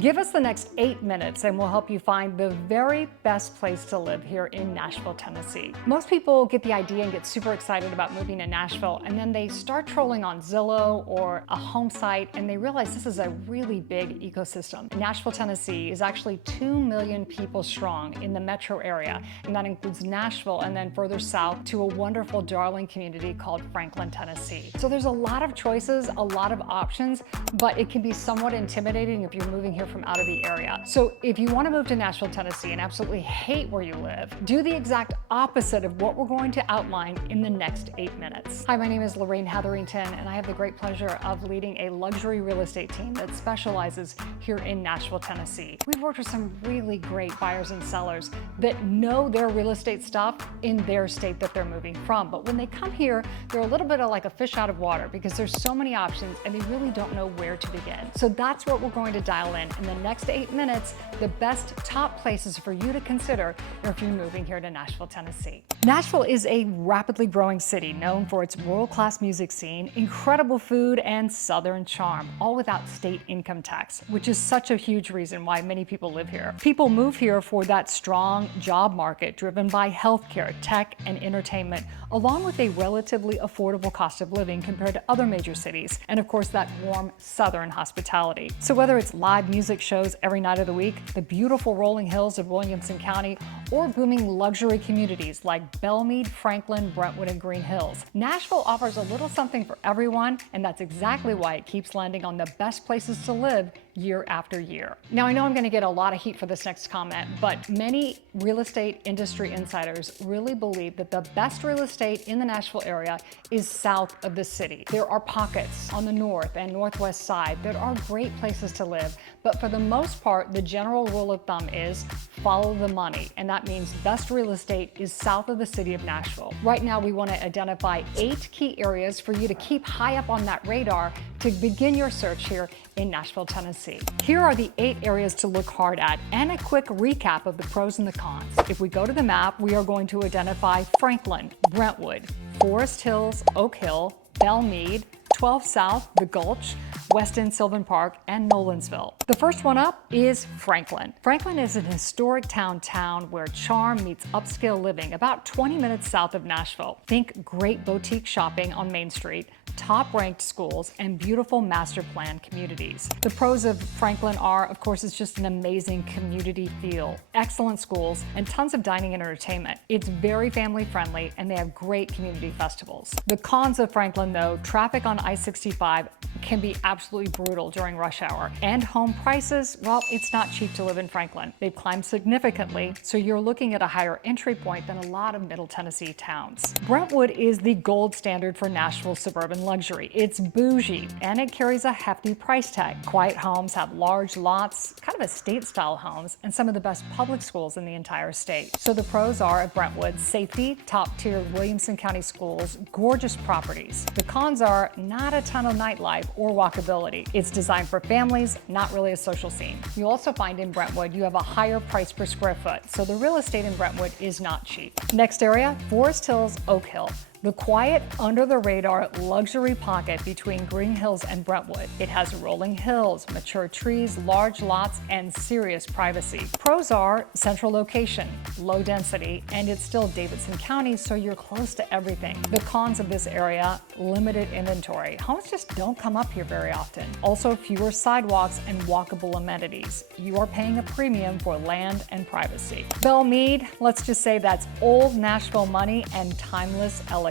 Give us the next 8 minutes and we'll help you find the very best place to live here in Nashville, Tennessee. Most people get the idea and get super excited about moving to Nashville, and then they start trolling on Zillow or a home site and they realize this is a really big ecosystem. Nashville, Tennessee is actually 2 million people strong in the metro area, and that includes Nashville and then further south to a wonderful darling community called Franklin, Tennessee. So there's a lot of choices, a lot of options, but it can be somewhat intimidating if you're moving here from out of the area. So if you want to move to Nashville, Tennessee and absolutely hate where you live, do the exact opposite of what we're going to outline in the next 8 minutes. Hi, my name is Lorene Hetherington, and I have the great pleasure of leading a luxury real estate team that specializes here in Nashville, Tennessee. We've worked with some really great buyers and sellers that know their real estate stuff in their state that they're moving from. But when they come here, they're a little bit of like a fish out of water because there's so many options and they really don't know where to begin. So that's what we're going to dial in the next 8 minutes, the best top places for you to consider if you're moving here to Nashville, Tennessee. Nashville is a rapidly growing city known for its world-class music scene, incredible food, and southern charm, all without state income tax, which is such a huge reason why many people live here. People move here for that strong job market driven by healthcare, tech, and entertainment, along with a relatively affordable cost of living compared to other major cities, and of course that warm southern hospitality. So whether it's live music shows every night of the week, the beautiful rolling hills of Williamson County, or booming luxury communities like Belmead, Franklin, Brentwood, and Green Hills, Nashville offers a little something for everyone, and that's exactly why it keeps landing on the best places to live year after year. Now, I know I'm going to get a lot of heat for this next comment, but many real estate industry insiders really believe that the best real estate in the Nashville area is south of the city. There are pockets on the north and northwest side that are great places to live, but for the most part, the general rule of thumb is follow the money, and that means best real estate is south of the city of Nashville. Right now, we want to identify 8 key areas for you to keep high up on that radar to begin your search here in Nashville, Tennessee. Here are the 8 areas to look hard at and a quick recap of the pros and the cons. If we go to the map, we are going to identify Franklin, Brentwood, Forest Hills, Oak Hill, Belmead, 12 South, The Gulch, West End Sylvan Park, and Nolensville. The first one up is Franklin. Franklin is an historic town where charm meets upscale living about 20 minutes south of Nashville. Think great boutique shopping on Main Street, top-ranked schools, and beautiful master plan communities. The pros of Franklin are, of course, it's just an amazing community feel, excellent schools, and tons of dining and entertainment. It's very family-friendly, and they have great community festivals. The cons of Franklin, though, traffic on I-65 can be absolutely brutal during rush hour, and home prices, well, it's not cheap to live in Franklin. They've climbed significantly, so you're looking at a higher entry point than a lot of Middle Tennessee towns. Brentwood is the gold standard for Nashville suburban luxury. It's bougie, and it carries a hefty price tag. Quiet homes have large lots, kind of estate-style homes, and some of the best public schools in the entire state. So the pros are of Brentwood: safety, top-tier Williamson County schools, gorgeous properties. The cons are not a ton of nightlife or walkability. It's designed for families, not really a social scene. You also find in Brentwood you have a higher price per square foot, so the real estate in Brentwood is not cheap. Next area, Forest Hills, Oak Hill. The quiet, under-the-radar luxury pocket between Green Hills and Brentwood. It has rolling hills, mature trees, large lots, and serious privacy. Pros are central location, low density, and it's still Davidson County, so you're close to everything. The cons of this area: limited inventory. Homes just don't come up here very often. Also, fewer sidewalks and walkable amenities. You are paying a premium for land and privacy. Belmead, let's just say that's old Nashville money and timeless elegance.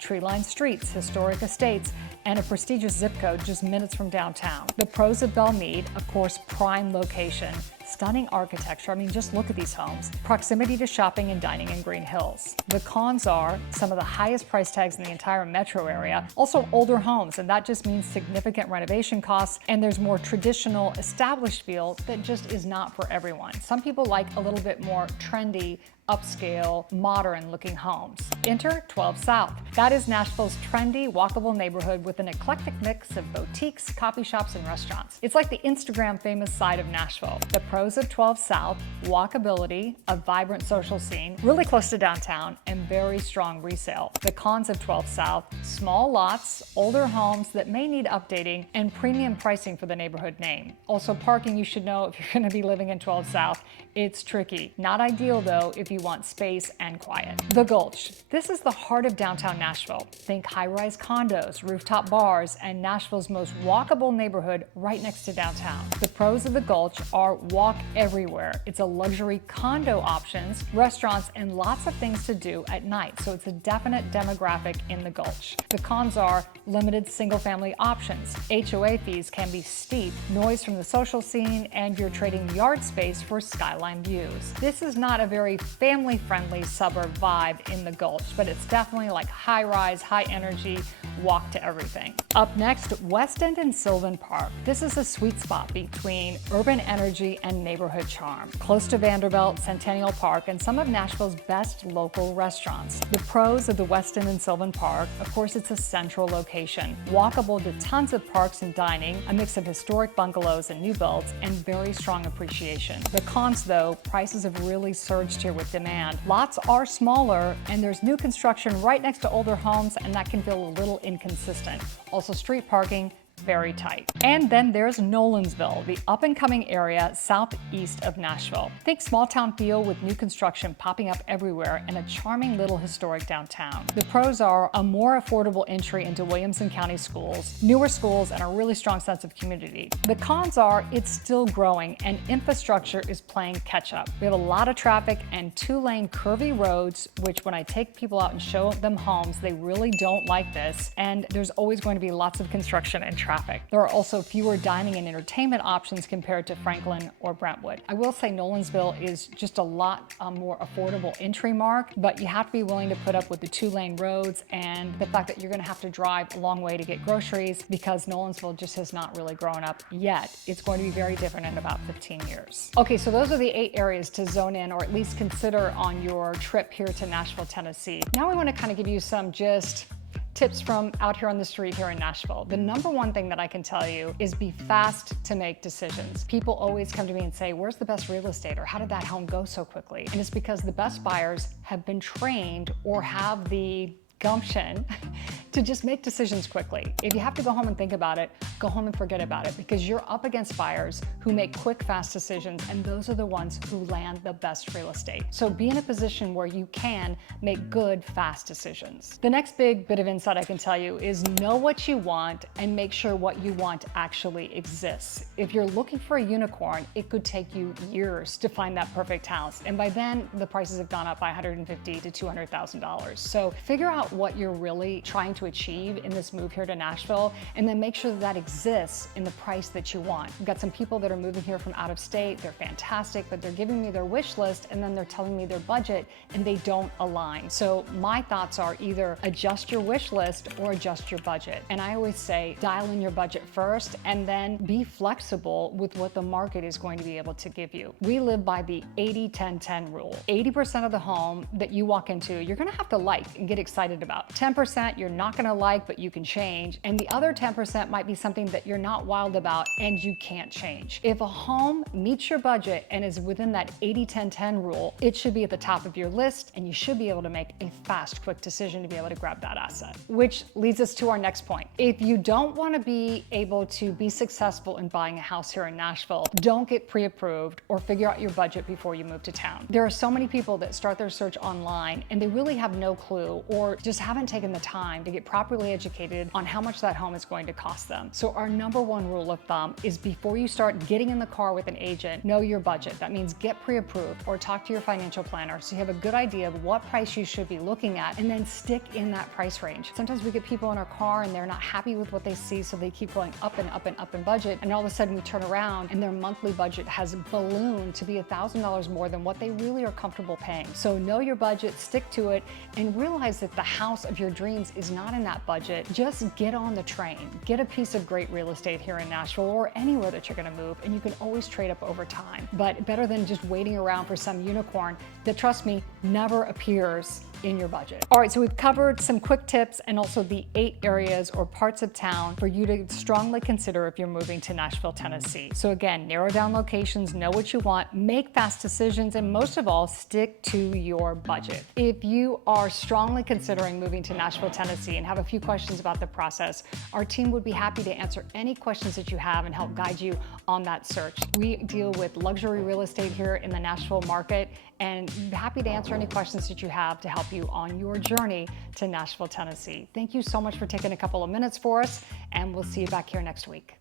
Tree-lined streets, historic estates, and a prestigious zip code just minutes from downtown. The pros of Belmead, of course, prime location, stunning architecture. I mean, just look at these homes. Proximity to shopping and dining in Green Hills. The cons are some of the highest price tags in the entire metro area, also older homes, and that just means significant renovation costs, and there's more traditional, established feel that just is not for everyone. Some people like a little bit more trendy, upscale, modern-looking homes. Enter 12 South. That is Nashville's trendy, walkable neighborhood with an eclectic mix of boutiques, coffee shops, and restaurants. It's like the Instagram-famous side of Nashville. The pros of 12 South: walkability, a vibrant social scene, really close to downtown, and very strong resale. The cons of 12 South: small lots, older homes that may need updating, and premium pricing for the neighborhood name. Also, parking, you should know if you're going to be living in 12 South. It's tricky. Not ideal, though, if you want space and quiet. The Gulch. This is the heart of downtown Nashville. Think high-rise condos, rooftop bars, and Nashville's most walkable neighborhood right next to downtown. The pros of the Gulch are walk everywhere. It's a luxury condo options, restaurants, and lots of things to do at night, so it's a definite demographic in the Gulch. The cons are limited single-family options. HOA fees can be steep, noise from the social scene, and you're trading yard space for skyline views. This is not a very family-friendly suburb vibe in the Gulch, but it's definitely like high-rise, high-energy, walk to everything. Up next, West End and Sylvan Park. This is a sweet spot between urban energy and neighborhood charm. Close to Vanderbilt, Centennial Park, and some of Nashville's best local restaurants. The pros of the West End and Sylvan Park: of course, it's a central location, walkable to tons of parks and dining, a mix of historic bungalows and new builds, and very strong appreciation. The cons, though: prices have really surged here with demand. Lots are smaller, and there's new construction right next to older homes, and that can feel a little inconsistent. Also, street parking, very tight. And then there's Nolensville, the up-and-coming area southeast of Nashville. Think small-town feel with new construction popping up everywhere and a charming little historic downtown. The pros are a more affordable entry into Williamson County schools, newer schools, and a really strong sense of community. The cons are it's still growing and infrastructure is playing catch-up. We have a lot of traffic and two-lane curvy roads, which when I take people out and show them homes, they really don't like this. And there's always going to be lots of construction and traffic. There are also fewer dining and entertainment options compared to Franklin or Brentwood. I will say Nolensville is just a lot more affordable entry mark, but you have to be willing to put up with the two-lane roads and the fact that you're going to have to drive a long way to get groceries because Nolensville just has not really grown up yet. It's going to be very different in about 15 years. Okay, so those are the 8 areas to zone in or at least consider on your trip here to Nashville, Tennessee. Now we want to kind of give you some tips from out here on the street here in Nashville. The number one thing that I can tell you is be fast to make decisions. People always come to me and say, where's the best real estate, or how did that home go so quickly? And it's because the best buyers have been trained or have the gumption to just make decisions quickly. If you have to go home and think about it, go home and forget about it, because you're up against buyers who make quick, fast decisions, and those are the ones who land the best real estate. So be in a position where you can make good, fast decisions. The next big bit of insight I can tell you is know what you want and make sure what you want actually exists. If you're looking for a unicorn, it could take you years to find that perfect house. And by then, the prices have gone up by $150,000 to $200,000. So figure out what you're really trying to achieve in this move here to Nashville, and then make sure that that exists in the price that you want. We've got some people that are moving here from out of state. They're fantastic, but they're giving me their wish list and then they're telling me their budget and they don't align. So my thoughts are either adjust your wish list or adjust your budget. And I always say dial in your budget first and then be flexible with what the market is going to be able to give you. We live by the 80-10-10 rule. 80% of the home that you walk into, you're gonna have to like and get excited about. 10% you're not gonna like, but you can change. And the other 10% might be something that you're not wild about and you can't change. If a home meets your budget and is within that 80-10-10 rule, it should be at the top of your list and you should be able to make a fast, quick decision to be able to grab that asset. Which leads us to our next point. If you don't wanna be able to be successful in buying a house here in Nashville, don't get pre-approved or figure out your budget before you move to town. There are so many people that start their search online and they really have no clue or just haven't taken the time to get properly educated on how much that home is going to cost them. So our number one rule of thumb is before you start getting in the car with an agent, know your budget. That means get pre-approved or talk to your financial planner so you have a good idea of what price you should be looking at and then stick in that price range. Sometimes we get people in our car and they're not happy with what they see, so they keep going up and up and up in budget, and all of a sudden we turn around and their monthly budget has ballooned to be $1,000 more than what they really are comfortable paying. So know your budget, stick to it, and realize that the house of your dreams is not in that budget, just get on the train. Get a piece of great real estate here in Nashville or anywhere that you're gonna move, and you can always trade up over time. But better than just waiting around for some unicorn that, trust me, never appears in your budget. All right, so we've covered some quick tips and also the 8 areas or parts of town for you to strongly consider if you're moving to Nashville, Tennessee. So again, narrow down locations, know what you want, make fast decisions, and most of all, stick to your budget. If you are strongly considering moving to Nashville, Tennessee and have a few questions about the process, our team would be happy to answer any questions that you have and help guide you on that search. We deal with luxury real estate here in the Nashville market, and happy to answer any questions that you have to help you on your journey to Nashville, Tennessee. Thank you so much for taking a couple of minutes for us, and we'll see you back here next week.